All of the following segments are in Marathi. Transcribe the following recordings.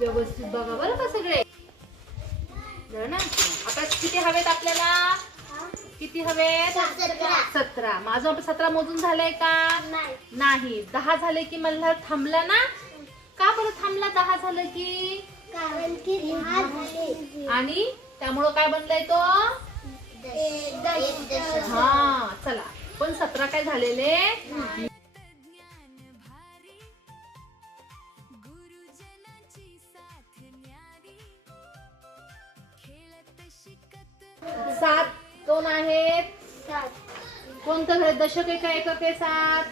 व्यवस्थित बघा बरं का सगळे ना. आता किती हवेत आपल्याला? किती हवेत? 17. माझं 17 मोजून झालंय का? नाही. 10 झाले की मला थांबला ना? का बरं थांबला 10 झालं की? कारण की 10 झाले आणि त्यामुळं काय बनलाय तो? हा चला, पण 17 काय झालेले? सात कोण आहेत? 7 कोणतं आहे? दशक आहे का एकक आहे? 7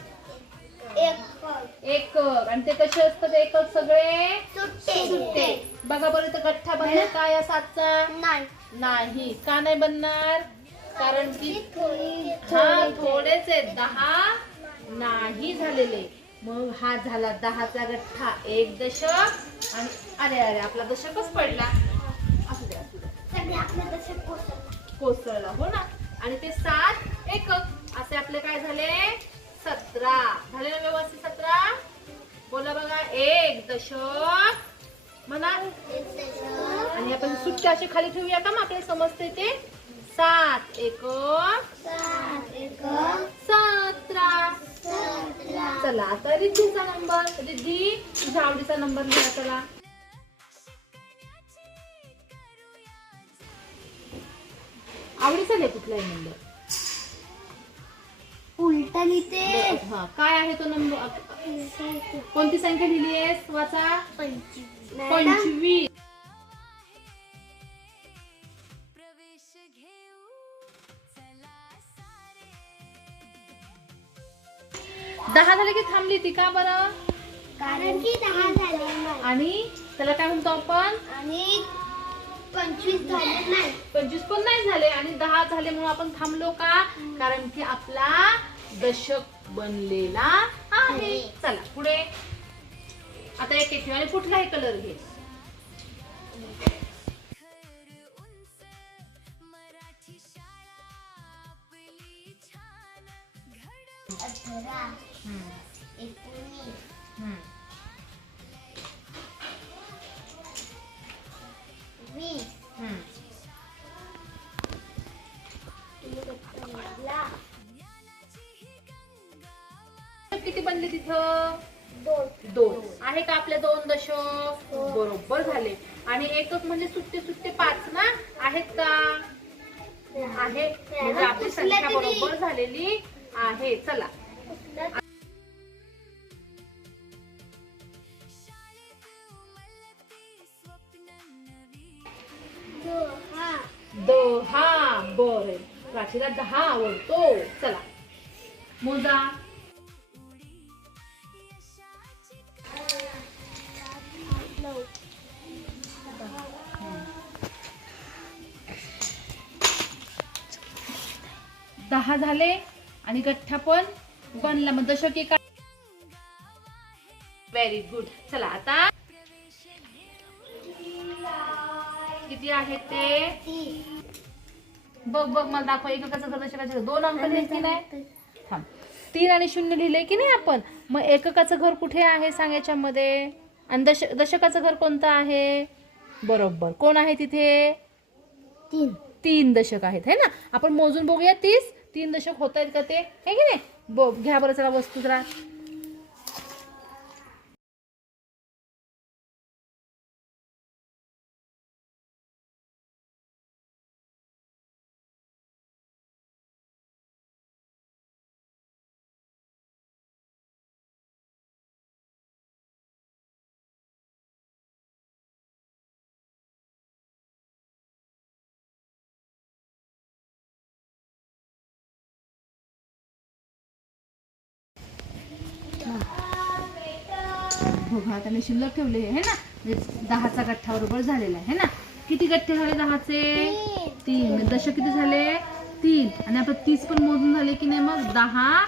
एकक आणि ते कसे असतात एकक? सगळे सुट्टे. बघा बरं, तर गठ्ठा बनला का या 7चा? नाही. का नाही बनणार? कारण की थोडेच आहेत. 10 नाही झालेले. मग हा झाला 10चा गठ्ठा, एक दशक. आणि अरे अरे आपला दशकच पडला. असू द्या कोसळला. हो ना. आणि ते 7 एकक असे आपले काय झाले? 17 झाले ना व्यवस्थित? 17 बोला बघा. एक दशक म्हणा. आणि आपण सुट्टे असे खाली ठेवूया का? मग आपल्याला समजते ते. 7 एकक 17. चला आता रिद्धीचा नंबर. रिद्धी तुझ्या आवडीचा नंबर लिहा. चला आवडीचा लिहा कुठलाही नंबर. उलटा लिहिते. हा काय आहे तो नंबर? कोणती संख्या लिहिली आहेस? वाचा. 25. 10 झाले की थांबली ती. का बरं? कारण की 10 झाले आणि त्याला काय म्हणतो आपण? आणि 25 झाले नाही. 25 पण नाही झाले आणि 10 झाले म्हणून आपण थांबलो का? कारण की आपला दशक बनलेला आहे. चला पुढे. आता एक ठेव आणि कुठलाही कलर घे. किती बनले तिथं? 2 आहे का आपले 2 दशक? बरोबर झाले. आणि एकक म्हणजे सुट्टे सुट्टे 5 ना? आहेत का? आहे. म्हणजे आपली संख्या बरोबर झालेली आहे. चला बरं. प्राचीला 10 आवडतो. चला मोजा. दहा झाले आणि गठ्ठा पण बनला. मग दशक एक. Very good. चला आता किती आहेत ते? बघ मला दाखव. एककाचं घर दशकाचं घर. 2 अंक लिहिले की नाही? थांब. 3 आणि 0 लिहिले की नाही आपण? मग एककाचं घर कुठे आहे सांग याच्यामध्ये? आणि दशकाचं घर कोणतं आहे? बरोबर. कोण आहे तिथे? 3 दशक आहेत है ना? आपण मोजून बघूया. 3 दशक होत आहेत का ते? हे की नाही? घ्या बरं चला वस्तू जरा. बघा आता मी शिल्लक ठेवले आहे ना. 10चा गठ्ठा बरोबर झालेला आहे ना. किती गठ्ठे झाले 10चे? 3. दशक किती झाले? 3. आणि आपण 30 पण मोजून झाले की नाही? मग 10,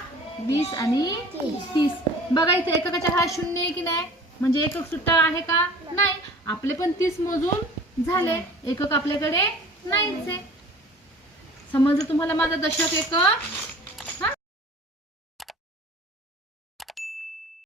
20 आणि 30. बघा इथे एककाच्या हा 0 आहे की नाही? म्हणजे एकक सुट्टा आहे का? नाही. आपले पण 30 मोजून झाले. एकक आपल्याकडे नाहीच आहे. समजलं तुम्हाला माझा दशक एकक?